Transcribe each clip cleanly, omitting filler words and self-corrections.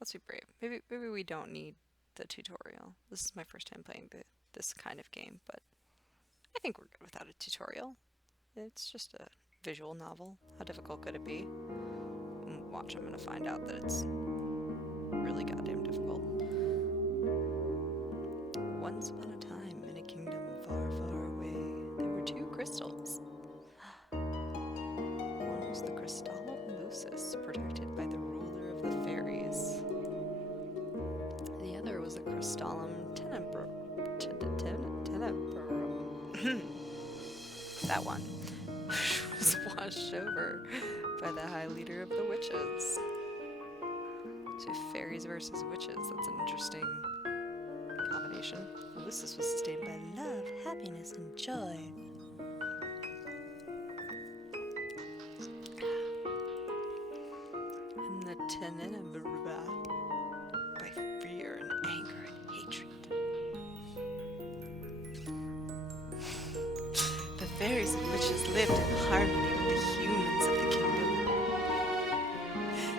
Let's be brave. Maybe we don't need the tutorial. This is my first time playing this kind of game, but I think we're good without a tutorial. It's just a visual novel. How difficult could it be? Watch, I'm gonna find out that it's really goddamn difficult. Once upon a time, in a kingdom far, far away, there were two crystals. One was the Crystallum Lucis, protected by the ruler of the fairies. The other was the Crystallum Tenebrum. That one was washed over by the high leader of the witches. So fairies versus witches, that's an interesting combination. Lucis was sustained by love, happiness, and joy. And the Tenebra by fear and anger and hatred. The fairies and witches lived in harmony with the humans of the kingdom.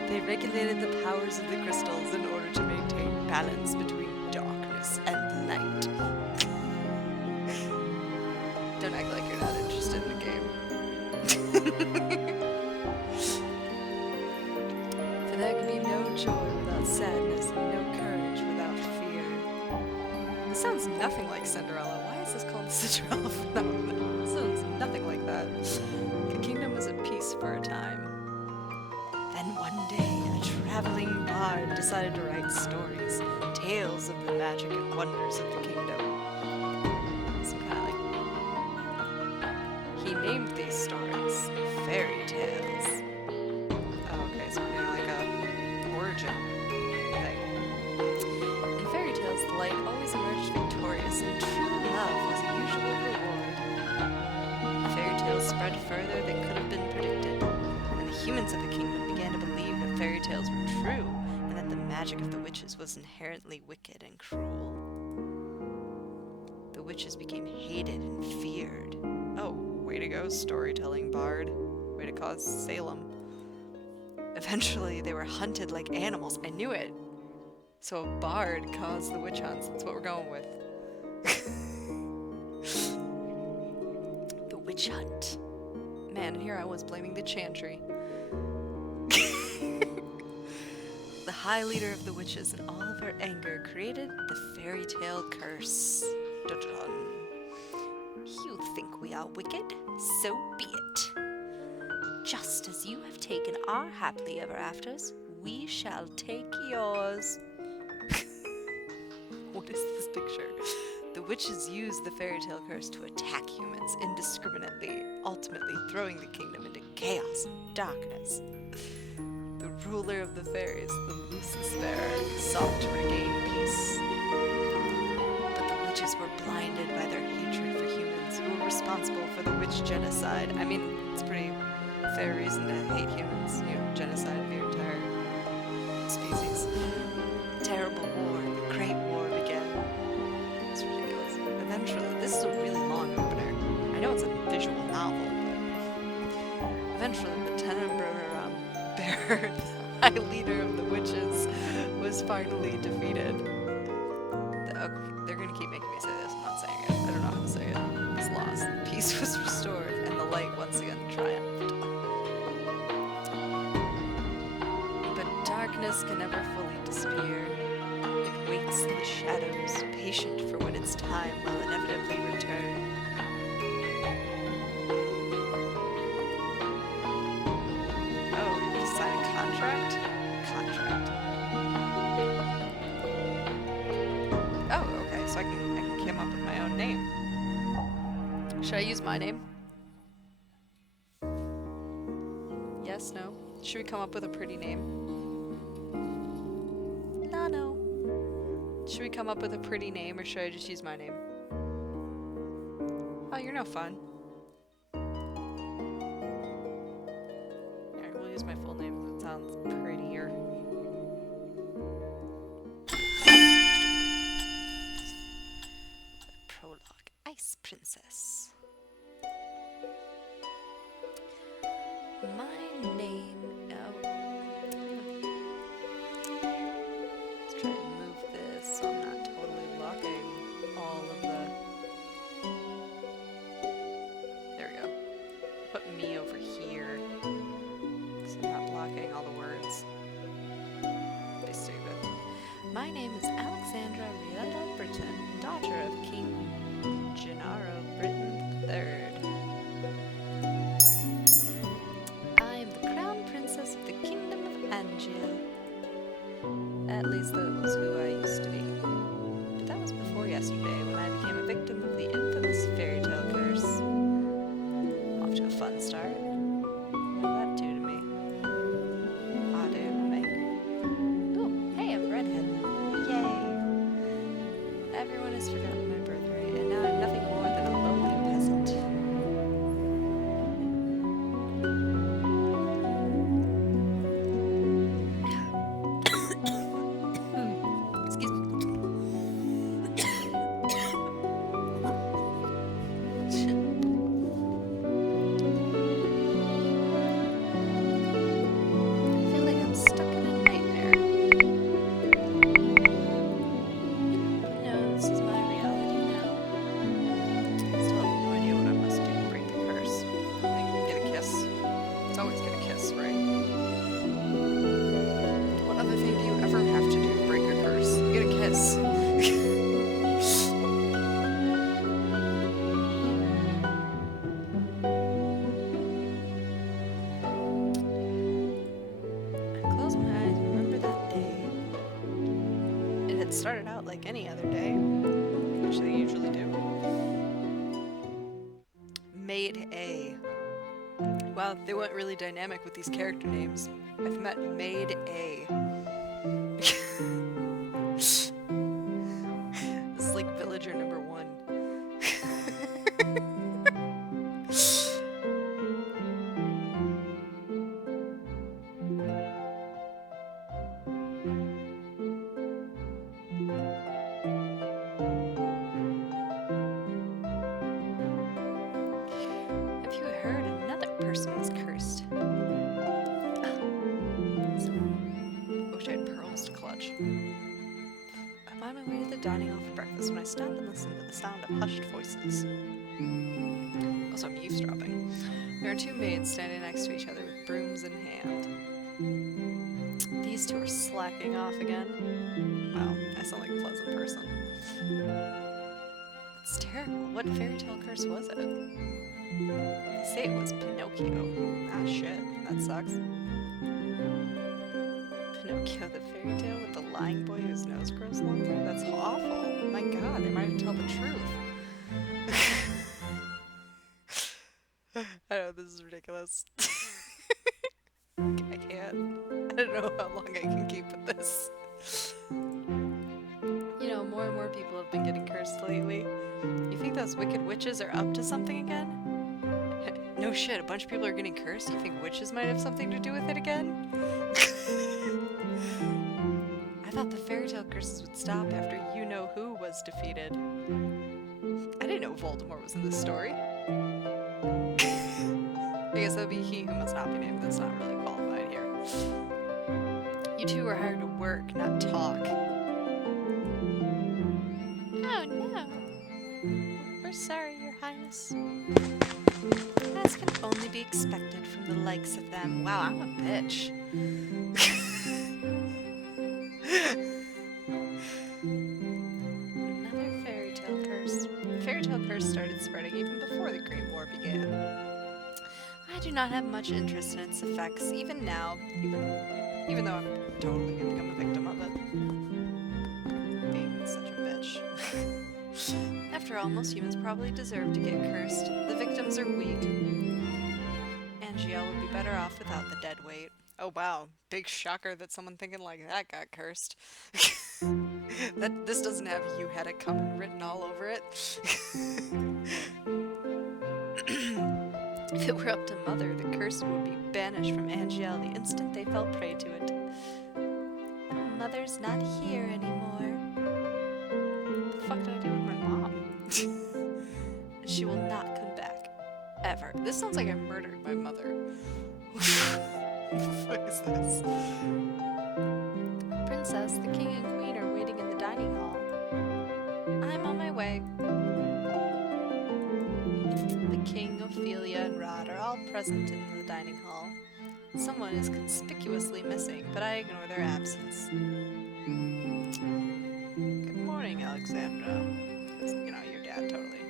They regulated the powers of the crystals in order to maintain balance between darkness and light. Don't act like you're not interested in the game. For there can be no joy without sadness and no courage without fear. This sounds nothing like Cinderella. Why is this called the Cinderella phenomenon? It sounds nothing like that. The kingdom was at peace for a time. Then one day, a traveling bard decided to write stories, tales of the magic and wonders of the kingdom. So kind of like... He named these stories fairy tales. Oh, okay, so we're doing like a origin thing. In fairy tales, the light always emerged victorious, and true love was a usual reward. Fairy tales spread further than could have been predicted, and the humans of the kingdom began to believe that fairy tales were true, and that the magic of the witches was inherently wicked and cruel. The witches became hated and feared. Oh, way to go, storytelling bard. Way to cause Salem. Eventually, they were hunted like animals. I knew it. So a bard caused the witch hunts. That's what we're going with. The witch hunt. Man, and here I was blaming the chantry. The high leader of the witches, in all of her anger, created the fairy tale curse. Dun-dun-dun. You think we are wicked? So be it. Just as you have taken our happily ever afters, we shall take yours. What is this picture? The witches used the fairy tale curse to attack humans indiscriminately, ultimately throwing the kingdom into chaos and darkness. The ruler of the fairies, the Lucis Bearer, sought to regain peace. But the witches were blinded by their hatred for humans, who were responsible for the witch genocide. I mean, it's a pretty fair reason to hate humans, genocide of your entire species. A terrible war, the Great War, began. novel, but eventually the Tenenbaum bearer, the high leader of the witches, was finally defeated. They're gonna keep making me say this. I'm not saying it. I don't know how to say it. It's lost. Peace was restored, and the light once again triumphed. But darkness can never fully disappear. It waits in the shadows, patient for when its time will inevitably return. Oh, you just sign a contract? Contract. Oh, okay, so I can come up with my own name. Should I use my name? Yes, no? Should we come up with a pretty name? No. Should we come up with a pretty name, or should I just use my name? Oh, you're no fun. Alright, we'll use my full name. That sounds prettier. Prologue. Ice Princess. My name... Let's try and move this so I'm not totally blocking all of the... There we go. Put me over here, so I'm not blocking all the words. Be stupid. My name is Alexandra Riella Britton, daughter of King Gennaro Britton III. I am the crown princess of the kingdom of Angiel. At least that was who I used to be. But that was before yesterday, when I became a victim of the infamous fairy tale curse. Off to a fun start. What did that do to me? Ah, damn, I make. Oh, hey, I'm a redhead. Yay! Everyone has forgotten my birthright, and now I'm nothing more than a lowly peasant. Excuse me. I feel like I'm stuck in a nightmare. No, this is my reality now. Still have no idea what I must do to break the curse. Like, get a kiss. It's always get a kiss, right? What other thing do you ever have to do to break a curse? Get a kiss. I close my eyes and remember that day. It had started out like any other day, which they usually do. Maid A. Wow, they went really dynamic with these character names. I've met Maid A. This is like villager number 1. Have you heard another person was cursed? Wish I had pearls to clutch. I'm on my way to the dining hall for breakfast when I stop and listen to the sound of hushed voices. Also, I'm eavesdropping. There are 2 maids standing next to each other with brooms in hand. These 2 are slacking off again. Wow, I sound like a pleasant person. It's terrible. What fairy tale curse was it? They say it was Pinocchio. Ah, shit. That sucks. Pinocchio, the fairy tale with the lying boy whose nose grows longer? That's awful. My god, they might tell the truth. I know, this is ridiculous. I can't. I don't know how long I can keep with this. You know, more and more people have been getting cursed lately. You think those wicked witches are up to something again? No shit, a bunch of people are getting cursed? You think witches might have something to do with it again? I thought the fairy tale curses would stop after you-know-who was defeated. I didn't know Voldemort was in this story. I guess that'd be he who must not be named. That's not really qualified here. You two are hired to work, not talk. Oh no. We're sorry, Your Highness. As can only be expected from the likes of them. Wow, I'm a bitch. Another fairy tale curse. The fairy tale curse started spreading even before the Great War began. I do not have much interest in its effects, even now, even though I'm totally gonna become a victim of it. Being such a bitch. After all, most humans probably deserve to get cursed. The victims are weak. Angiel would be better off without the dead weight. Oh wow, big shocker that someone thinking like that got cursed. This doesn't have "you had it coming" written all over it. If it were up to Mother, the curse would be banished from Angiel the instant they fell prey to it. Mother's not here anymore. What the fuck did I do with my mom? She will not come back. Ever. This sounds like I murdered my mother. What is this? Princess, the king and queen are waiting in the dining hall. I'm on my way. The king, Ophelia, and Rod are all present in the dining hall. Someone is conspicuously missing, but I ignore their absence. Good morning, Alexandra. You know, your dad totally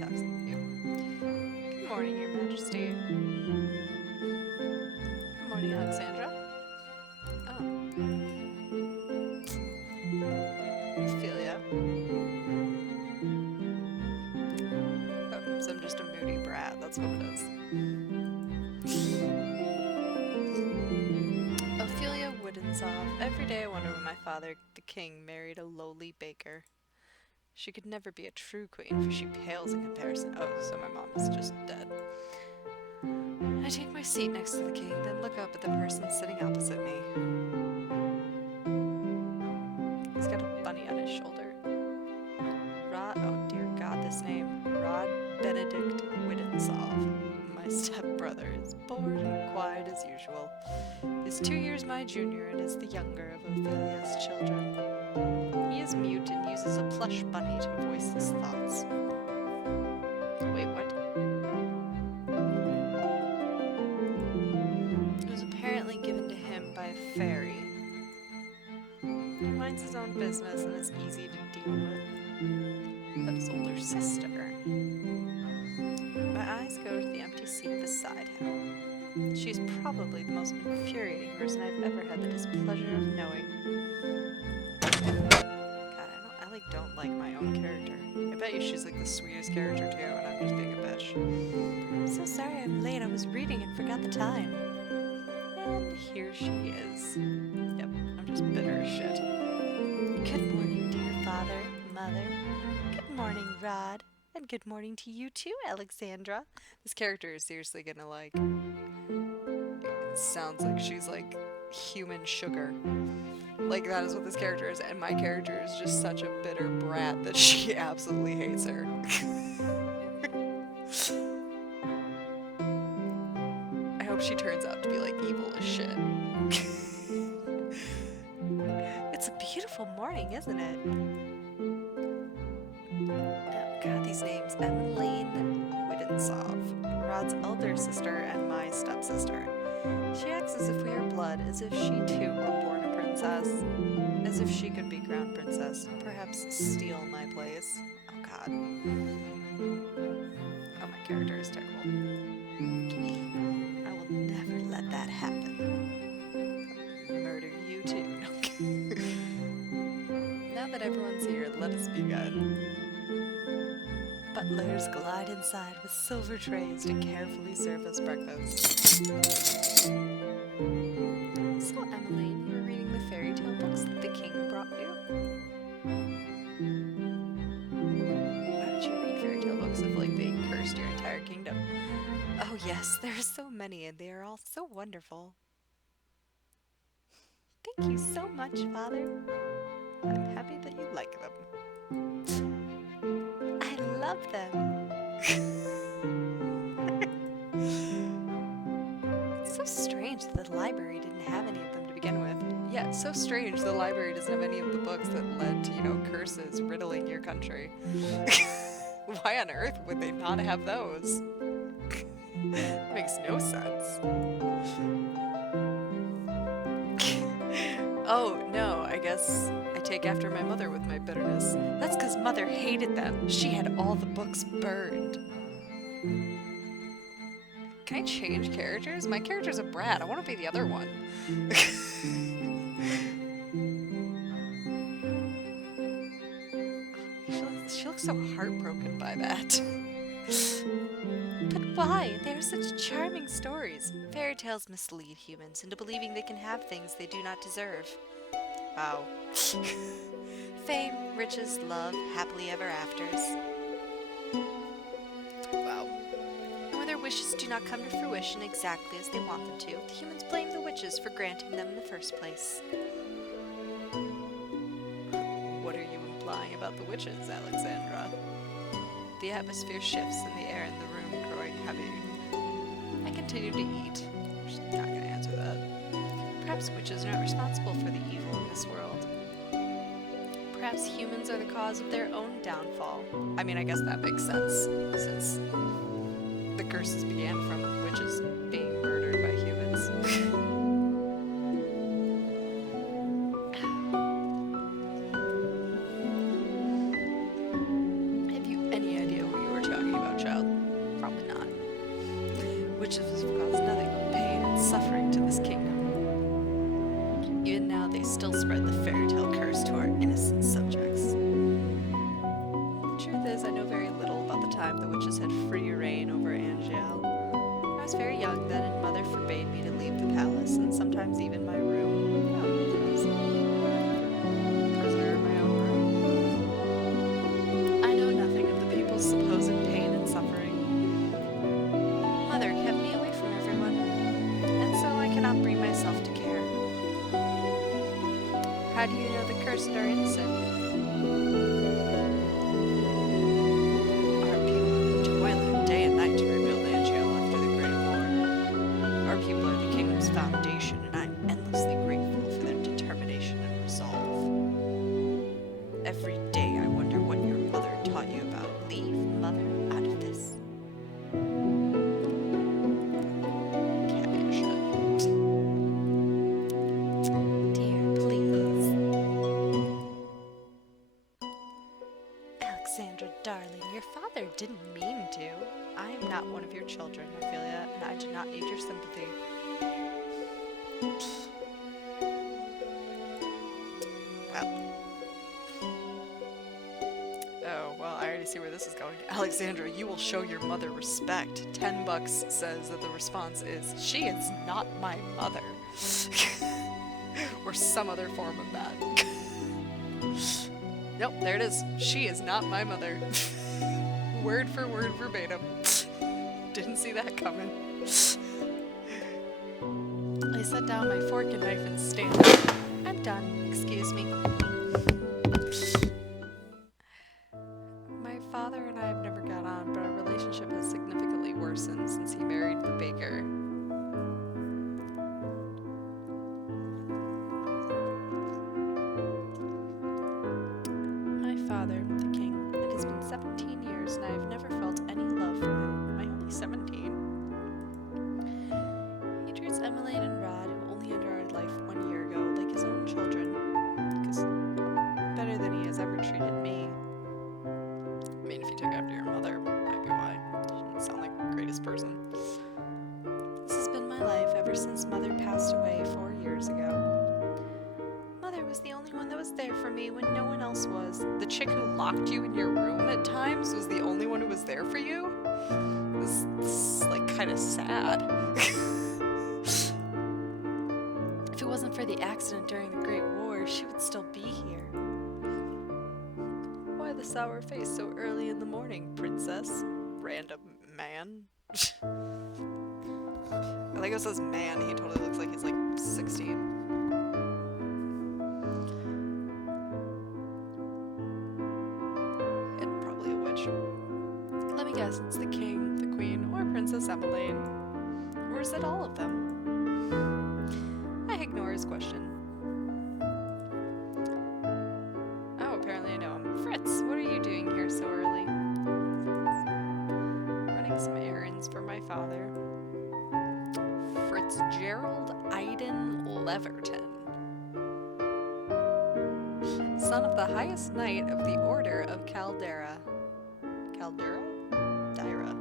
talks with you. Good morning, Your Majesty. Good morning, Alexandra. Oh. Ophelia. Oh, so I'm just a moody brat, that's what it is. Ophelia Woodensov. Every day I wonder when my father, the king, married a lowly baker. She could never be a true queen, for she pales in comparison. Oh, so my mom is just dead. I take my seat next to the king, then look up at the person sitting opposite me. He's got a bunny on his shoulder. Oh dear God, this name. Rod Benedict Woodensov. My stepbrother is bored and quiet as usual. Is 2 years my junior and is the younger of Ophelia's children. He is mute and uses a plush bunny to voice his thoughts. Wait, what? It was apparently given to him by a fairy. He minds his own business and is easy to deal with. But his older sister. My eyes go to the empty seat beside him. She's probably the most infuriating person I've ever had the displeasure of knowing. God, I don't like my own character. I bet you she's like the sweetest character too, and I'm just being a bitch. I'm so sorry I'm late. I was reading and forgot the time. And here she is. Yep, I'm just bitter as shit. Good morning, dear father, mother. Good morning, Rod. And good morning to you too, Alexandra. This character is seriously gonna like... It sounds like she's like human sugar. Like that is what this character is, and my character is just such a bitter brat that she absolutely hates her. I hope she turns out to be like evil as shit. It's a beautiful morning, isn't it? Oh God, these names. Emmeline Woodensov, Rod's elder sister and my stepsister. She acts as if we are blood, as if she too were born a princess, as if she could be crown princess, perhaps steal my place. Oh God. Oh, my character is terrible. I will never let that happen. Murder you too. Now that everyone's here, let us begin. Butlers glide inside with silver trays to carefully serve us breakfast. So, Emmeline, you were reading the fairy tale books that the king brought you? Why would you read fairy tale books if, like, they cursed your entire kingdom? Oh yes, there are so many, and they are all so wonderful. Thank you so much, Father. I'm happy that you like them. I love them. So strange the library doesn't have any of the books that led to, curses riddling your country. Why on earth would they not have those? Makes no sense. Oh, no, I guess I take after my mother with my bitterness. That's because Mother hated them. She had all the books burned. Can I change characters? My character's a brat. I want to be the other one. She looks so heartbroken by that. But why? They are such charming stories. Fairy tales mislead humans into believing they can have things they do not deserve. Wow. Fame, riches, love, happily ever afters. Wow. And when their wishes do not come to fruition exactly as they want them to, the humans blame the witches for granting them in the first place. What are you implying about the witches, Alexandra? The atmosphere shifts and the air in the room growing heavy. I continue to eat. She's not going to answer that. Perhaps witches are not responsible for the evil in this world. Perhaps humans are the cause of their own downfall. I mean, I guess that makes sense, since the curses began from witches being murdered by humans. Have you any idea what you were talking about, child? Probably not. Witches have caused nothing but pain and suffering to this kingdom. Even now, they still spread the fairy tale curse to our innocent subjects. The truth is, I know very little about the time the witches had free reign over Angiel. I was very young then, and Mother forbade me to leave the palace, and sometimes even my room. Oh, I was a prisoner in my own room. I know nothing of the people's supposed pain and suffering. Mother kept me away from everyone, and so I cannot bring myself to care. How do you know the cursed are innocent? Our people have been toiling day and night to rebuild Angiel after the Great War. Our people are the kingdom's foundation, and I am endlessly grateful for their determination and resolve. Every day I wonder what your mother taught you about. Leave Mother out of this. Alexandra, darling, your father didn't mean to. I am not one of your children, Ophelia, and I do not need your sympathy. Well, I already see where this is going. Alexandra, you will show your mother respect. $10 says that the response is, she is not my mother. Or some other form of that. Nope, there it is. She is not my mother. Word for word verbatim. Didn't see that coming. I set down my fork and knife and stand up. I'm done. Excuse me. My father and I have never got on, but our relationship has significantly worsened since he married the baker. Father, the king. It has been 17 years and I have never felt any love for him. Am I only 17? He treats Emmeline and Rod, who only entered our life 1 year ago, like his own children. Because better than he has ever treated me. I mean, if you took after your mother, might be why. She didn't sound like the greatest person. This has been my life ever since Mother passed away 4 years ago. Mother was the only one that was there for me when no one else was. The chick who locked you in your room at times was the only one who was there for you? This is like kind of sad. If it wasn't for the accident during the Great War, she would still be here. Why the sour face so early in the morning, princess? Random man. I like how it says man, he totally looks like he's like 16. Let me guess, it's the king, the queen, or Princess Emmeline. Or is it all of them? I ignore his question. so early. Running some errands for my father. Fitzgerald Iden Leverton, son of the highest knight of the Order of Caldera. Caldera? Dyra.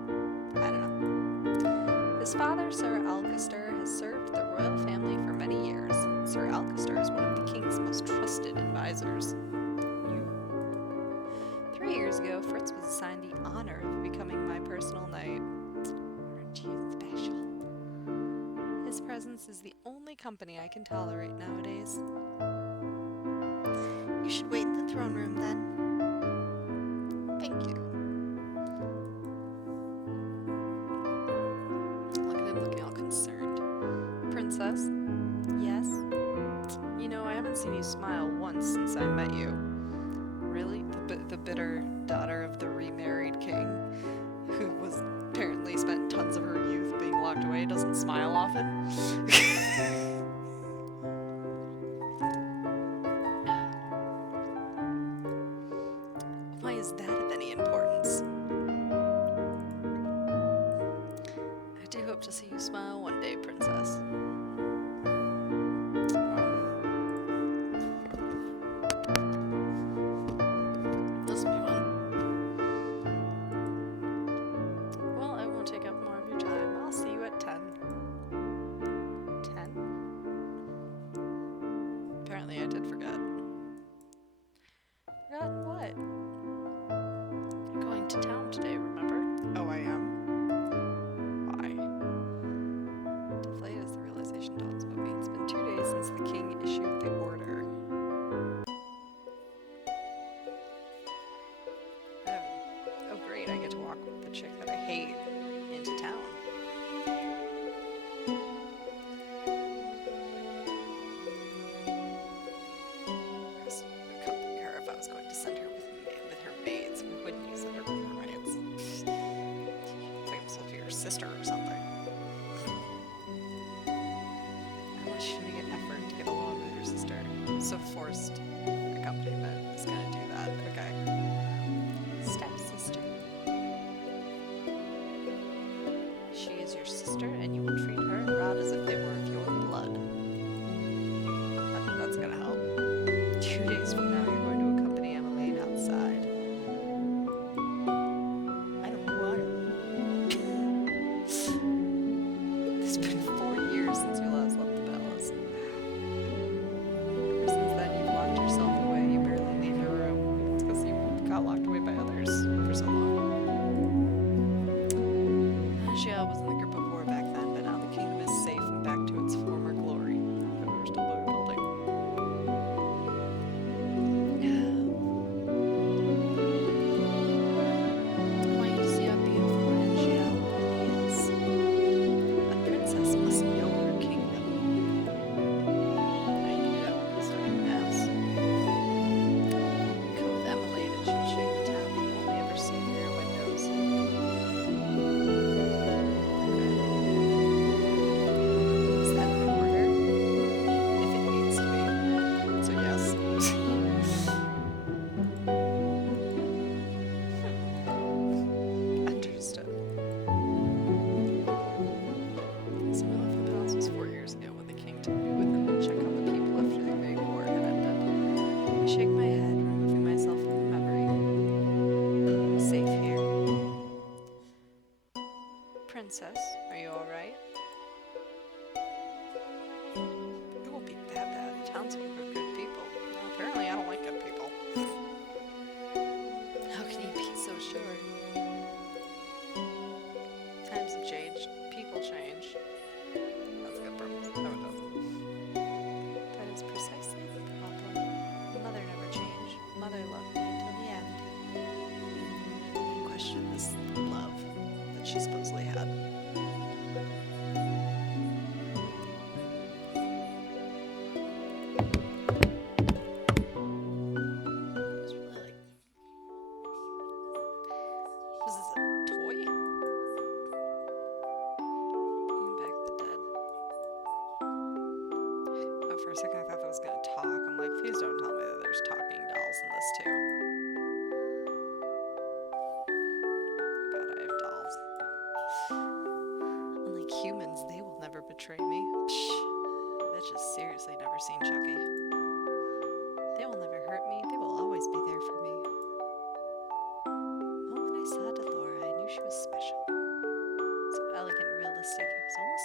I don't know. His father, Sir Alcester, has served the royal family for many years. Sir Alcester is one of the king's most trusted advisors. 3 years ago, Fritz was assigned the honor of becoming my personal knight. Aren't you special? His presence is the only company I can tolerate nowadays. You should wait in the throne room then. Thank you. Look at him looking all concerned. Princess? Yes? You know, I haven't seen you smile once since I met you. Really? The bitter daughter of the remarried king, who was apparently spent tons of her youth being locked away, doesn't smile often. Why is that of any importance? I do hope to see you smile one day, princess. This will be fun. Well, I won't take up more of your time. I'll see you at 10. 10? Apparently I did forget. Forgot what? You're going to town today, remember? Oh, I am. Why? Deflated as the realization dawns about me. It's been 2 days since the king issued the order. Oh great, I get to walk with the chick that I hate into town. I was accompany her if I was going to send her with her maids. Why wouldn't you send her with her maids? It's like I'm supposed to be your sister or something. Unless you make an effort to get along with your sister. So forced accompaniment is gonna do that. Okay. Stepsister. She is your sister, and you will treat her and Rod as if they were of your blood. I think that's gonna help. 2 days from now, you're going to accompany Emmeline outside. I don't want her. It's been 4 years since you last left the palace. Ever since then, you've locked yourself away. You barely leave your room. It's because you got locked away by others for so long. Angel was in the group of war back then, but now the kingdom is safe and back to its former glory. If we were still building. I want you to see how beautiful Angel is. A princess must know her kingdom. I can do that when we start mass. Come with Emmeline and she'll show you the town you only ever see through your windows. Is that an order? If it needs to be. So yes. Understood. So my life in the palace was 4 years ago when the king took me with him to check on the people after the Great War had ended. I shake my head, removing myself from the memory. I'm safe here. Princess, are you alright? It won't be that bad. The townsfolk are good people. Apparently I don't like good people. How can you be so sure? Times have changed. People change. That's a good purpose. No, it doesn't. That is precisely the problem. Mother never changed. Mother loved me until the end. I question this love that she supposedly had. It's really like. Was this a toy? Bringing back the dead. Oh, for a second I thought that was gonna talk. I'm like, please don't tell me that there's talking dolls in this too.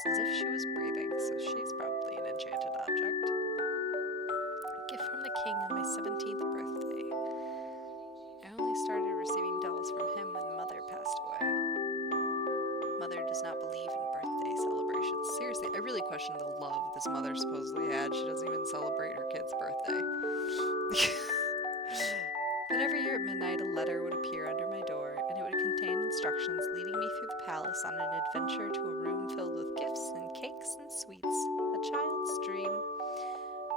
as if she was breathing, so she's probably an enchanted object. A gift from the king on my 17th birthday. I only started receiving dolls from him when Mother passed away. Mother does not believe in birthday celebrations. Seriously, I really question the love this mother supposedly had. She doesn't even celebrate her kid's birthday. But every year at midnight, a letter would appear under my door, and it would contain instructions leading me through the palace on an adventure to a room filled with gifts and cakes and sweets. A child's dream.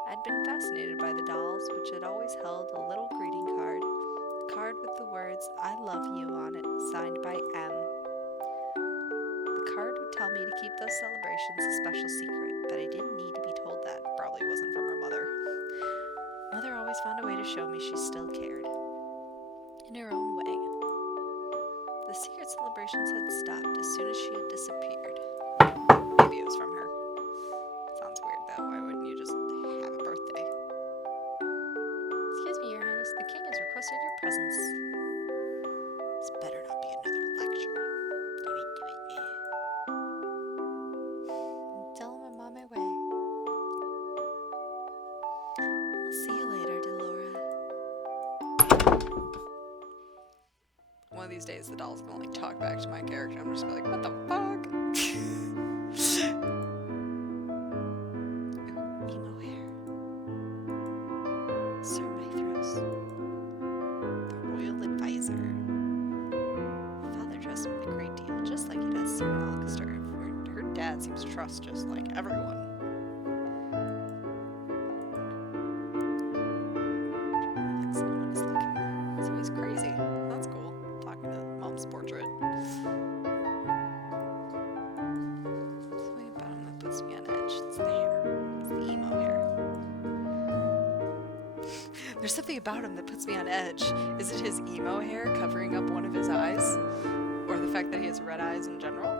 I'd been fascinated by the dolls, which had always held a little greeting card. A card with the words, "I love you" on it, signed by M. The card would tell me to keep those celebrations a special secret, but I didn't need to be told that. Probably wasn't from her mother. Mother always found a way to show me she still cared. In her own way. The secret celebrations had stopped as soon as she had disappeared. Maybe it was from her. Sounds weird though, why wouldn't you just have a birthday? Excuse me, Your Highness, the king has requested your presence. This better not be another lecture. Do it. Tell him I'm on my way. I'll see you later, Delora. One of these days, the doll's gonna like talk back to my character. I'm just gonna be like, what the fuck? Ooh, emo hair. Sir Mithras. The royal advisor. Father trusts him a great deal, just like he does Sir Allister. Her dad seems to trust just like everyone. Someone is looking. So he's crazy. That's cool. Talking to mom's portrait. Something about him that puts me on edge. It's the hair. It's the emo hair. There's something about him that puts me on edge. Is it his emo hair covering up one of his eyes? Or the fact that he has red eyes in general?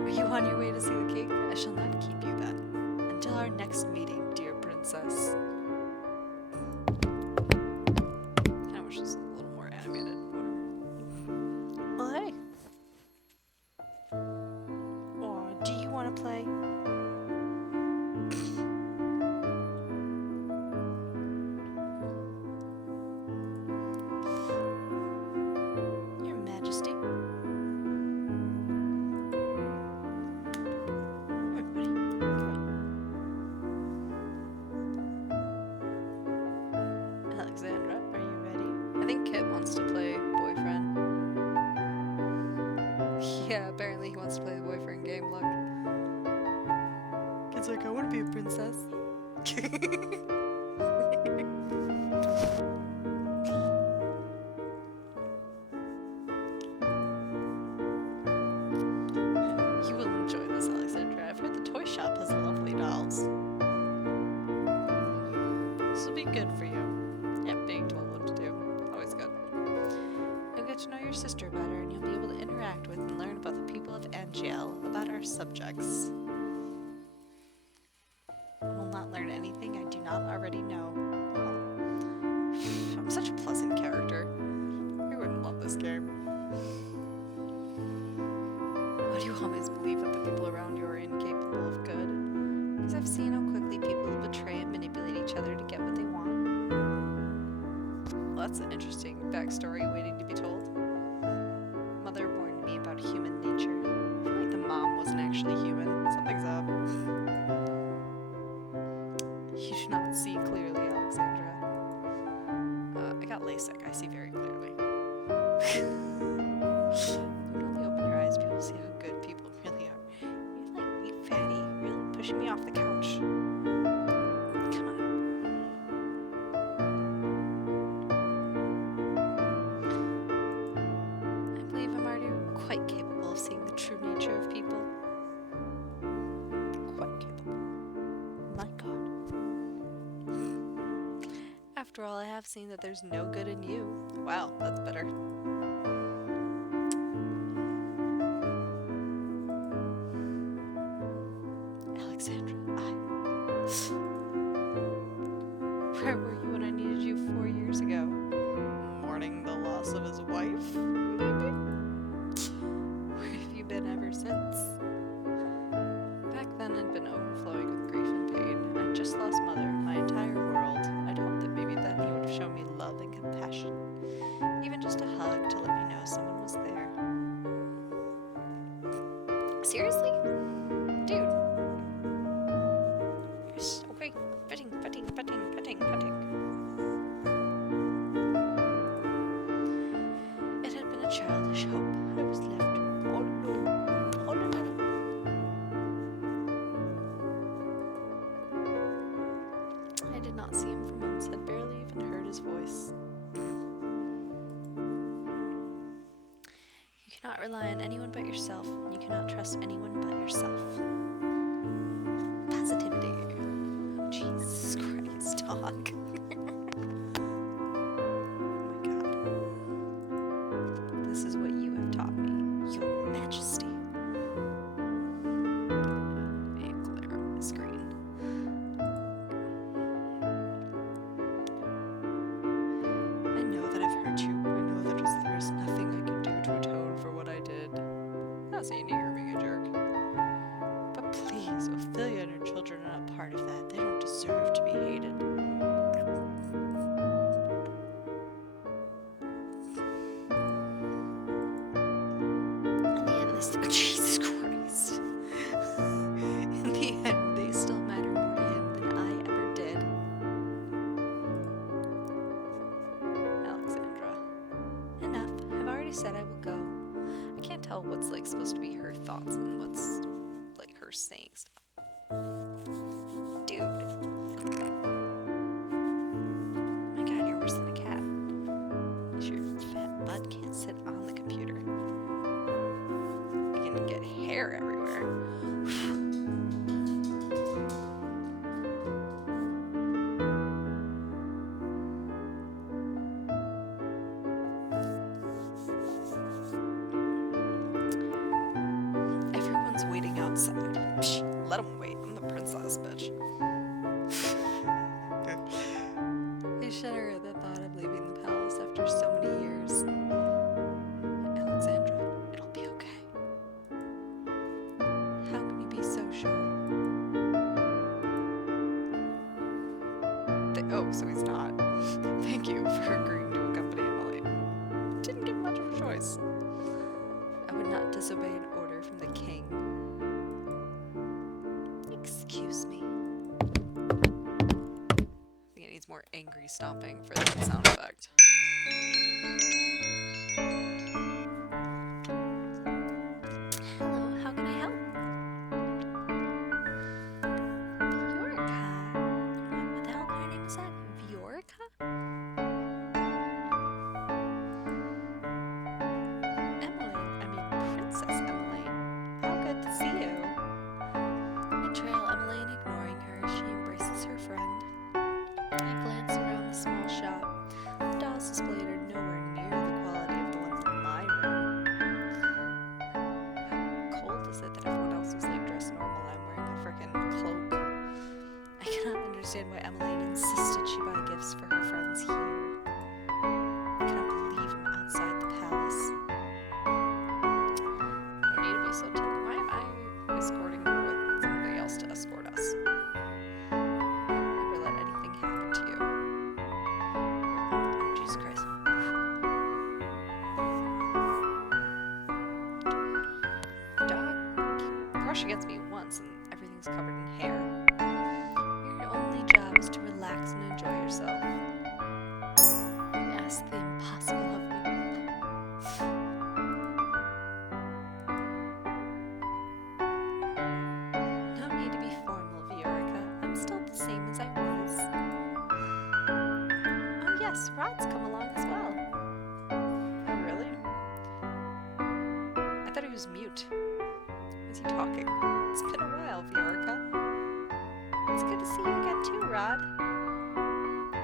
Are you on your way to see the king? I shall not keep you then. Until our next meeting, dear princess. I wish this was a little more animated. Well, hey. Or do you want to play? Your Majesty. Everybody, Alexandra, are you ready? I think Kit wants to play boyfriend. Yeah, apparently he wants to play the boyfriend game, look. Kid's like, I want to be a princess. You will enjoy this, Alexandra. I've heard the toy shop has lovely dolls. This will be good for you. Yeah, being told what to do. Always good. You'll get to know your sister better, and you'll be able to interact with and learn about the people of Angiel, about our subjects. I will not learn anything I do not already know. I'm such a pleasant character. I wouldn't love this game. Why do you always believe that the people around you are incapable of good? Because I've seen how quickly people betray and manipulate each other to get what they want. Well, that's an interesting backstory waiting to be told. Mother warned me about human nature. I feel like the mom wasn't actually human. Something's up. You do not see clearly, Alexandra. I got LASIK. I see very clearly. You only open your eyes, people see how good people really are. You're like, you fatty, really pushing me off the couch. Come on. I believe I'm already quite capable of seeing the true nature of people. Quite capable. My God. After all, I have seen that there's no good in you. Wow, that's better. Alexandra, where were you when I needed you 4 years ago? Mourning the loss of his wife, maybe? Where have you been ever since? a childish hope. I was left all alone. All alone. I did not see him for months, had barely even heard his voice. You cannot rely on anyone but yourself, and you cannot trust anyone but yourself. Positivity. Oh, Jesus Christ, dog. Oh my God. This is what you have taught me, Your Majesty. Hey, clear up my screen. I know that I've hurt you. I know that there's nothing I can do to atone for what I did. Oh, so you knew you were being a jerk. But please, Ophelia and her children are not part of that. They don't deserve to be hated. In the end, Jesus Christ. In the end, they still matter more to him than I ever did. Alexandra. Enough. I've already said I will go. I can't tell what's like supposed to be her thoughts and what's like her saying stuff. Dude. Oh my God, you're worse than a cat. Your fat butt can't sit on the computer. You can get hair everywhere. Everyone's waiting outside. Psh, let them wait. I'm the princess, bitch. I shudder at the thought of leaving the palace after so many years. Alexandra, it'll be okay. How can you be so sure? Oh, so he's not. Thank you for agreeing to accompany Emily. Didn't give much of a choice. I would not disobey an order from the king. Excuse me. I think it needs more angry stomping for that sound effect. Hello, how can I help? Viorica. What the hell kind of name is that? Viorica? Princess Emily. How good to see you. I trail Emmeline, ignoring her as she embraces her friend. I glance around the small shop. The dolls displayed are nowhere near the quality of the ones in my room. How cold is it that everyone else is like dressed normal and I'm wearing a frickin' cloak? I cannot understand why Emmeline insisted she buy gifts for her friends here. I cannot believe I'm outside the palace. Need to be so tender. Why am I escorting her with somebody else to escort us? Never let anything happen to you. Oh, Jesus Christ. Dog, brush against me once and everything's covered in hair. Your only job is to relax and enjoy yourself. You ask the impossible of me. Rod's come along as well. Oh, really? I thought he was mute. Is he talking? It's been a while, Viorica. It's good to see you again too, Rod.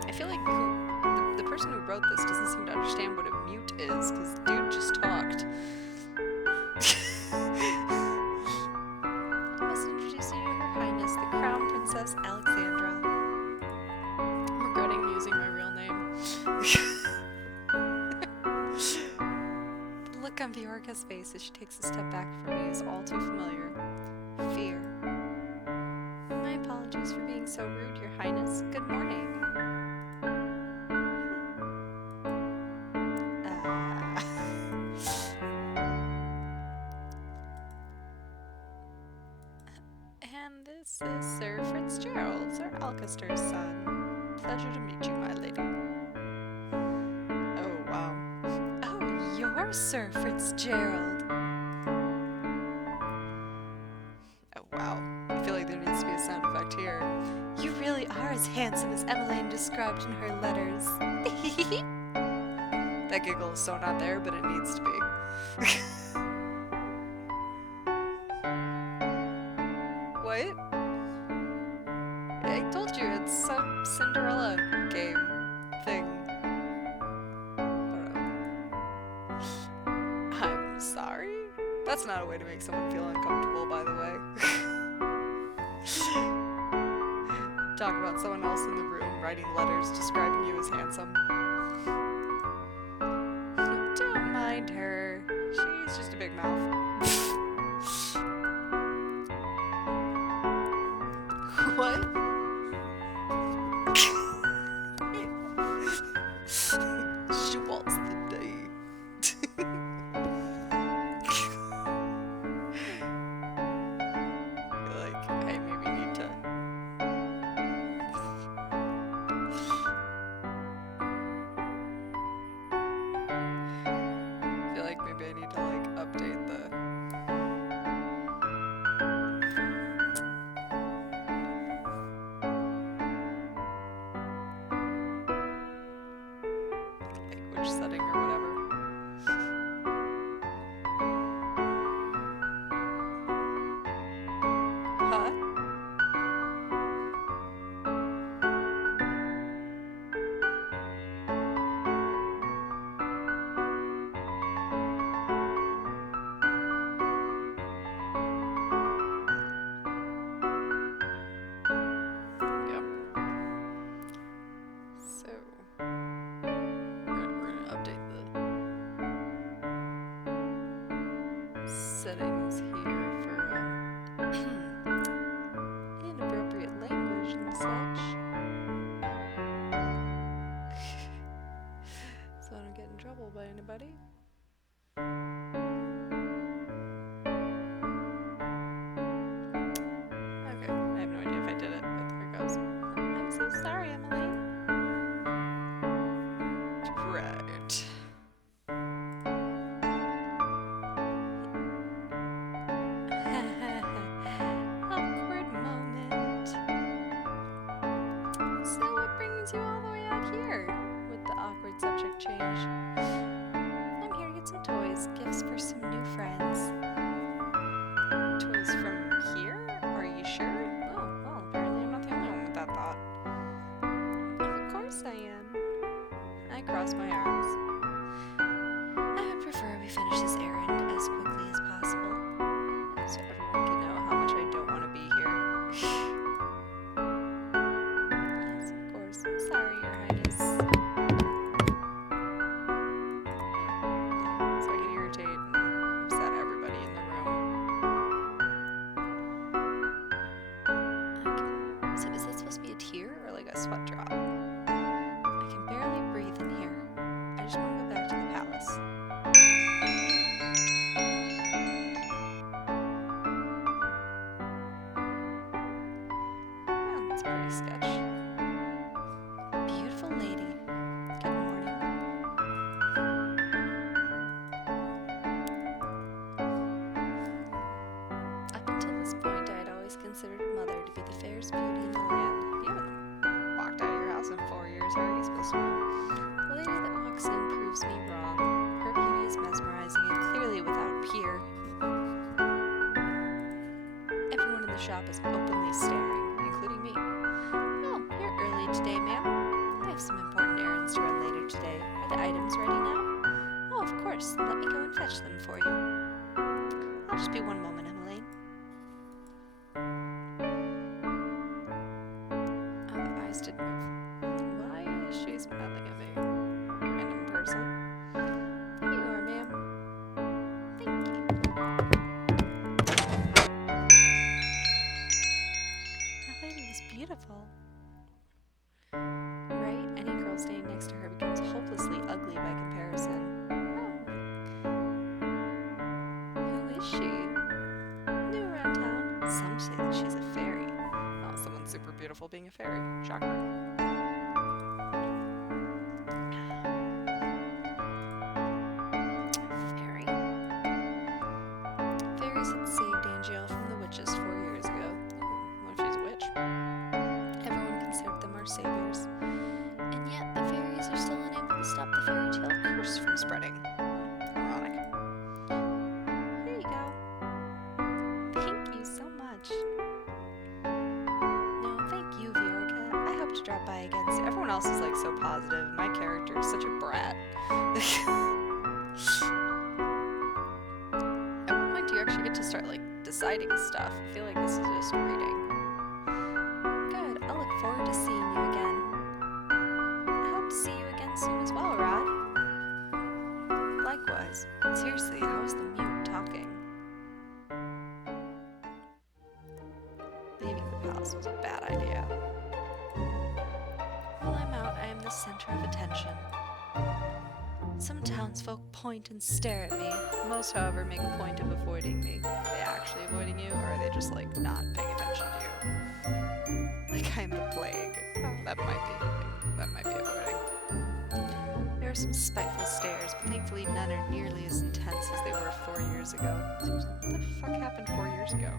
I feel like the person who wrote this doesn't seem to understand what a mute is, because dude just talked. I must introduce you to Her Highness, the Crown Princess Alexandra. I'm regretting using my real name. The look on Viorica's face as she takes a step back from me is all too familiar. Fear. My apologies for being so rude, Your Highness. Good morning. And this is Sir Fitzgerald, Sir Alcaster's son. Pleasure to meet you, my lady. Oh, wow. Oh, you're Sir Fitzgerald. Oh, wow. I feel like there needs to be a sound effect here. You really are as handsome as Emmeline described in her letters. That giggle is so not there, but it needs to be. What? I told you, it's some Cinderella game thing. I'm sorry? That's not a way to make someone feel uncomfortable, by the way. Talk about someone else in the room writing letters describing you as handsome. Don't mind her. She's just a big mouth. What? She wants the date. Like, I maybe need to. I feel like maybe I need to like update the. Language setting or whatever. Huh? Yep. So we're gonna update the settings here for inappropriate language and such. So I don't get in trouble by anybody. Okay, I have no idea if I did it, but there it goes. I'm so sorry, Emily. Right. Awkward moment. So what brings you all the way out here with the awkward subject change? I'm here to get some toys, gifts for some new friends. Toys from here? Are you sure? Oh, well, apparently I'm not the only one with that thought. Of course I am. I cross my arms. I would prefer we finish this errand as quickly as possible, so everyone can know how much I don't want to be here. Yes, of course. I'm sorry, Your Highness. So I can irritate and upset everybody in the room. Okay. So is that supposed to be a tear or like a sweat drop? I can barely breathe in here. I just want to go back to the palace. Oh, that's pretty sketch. Beautiful lady. Good morning. Up until this point, I had always considered Mother to be the fairest beauty in the land. You haven't walked out of your house in 4 years. How are you supposed to know? The lady that walks in proves me wrong. Her beauty is mesmerizing and clearly without peer. Everyone in the shop is openly staring, including me. Oh, you're early today, ma'am. I have some important errands to run later today. Are the items ready now? Oh, of course. Let me go and fetch them for you. I'll just be one moment, Emmeline. Oh, the eyes did move. Why is she smiling at me? Random person. Here you are, ma'am. Thank you. That lady was beautiful. Right? Any girl standing next to her becomes hopelessly ugly by comparison. Oh. Who is she? New around town? Some say that she's a fairy. Oh, someone super beautiful being a fairy. Shocker. everyone else is like so positive. My character is such a brat. At what point do you actually get to start like deciding stuff? I feel like this is just reading. Good. I'll look forward to seeing you again. I hope to see you again soon as well, Rod. Likewise. Seriously, how is the mute talking? Leaving the palace was a bad idea. While I'm out, I am the center of attention. Some townsfolk point and stare at me. Most, however, make a point of avoiding me. Are they actually avoiding you, or are they just, like, not paying attention to you? Like I'm the plague. Oh, that might be avoiding. There are some spiteful stares, but thankfully none are nearly as intense as they were 4 years ago. What the fuck happened 4 years ago?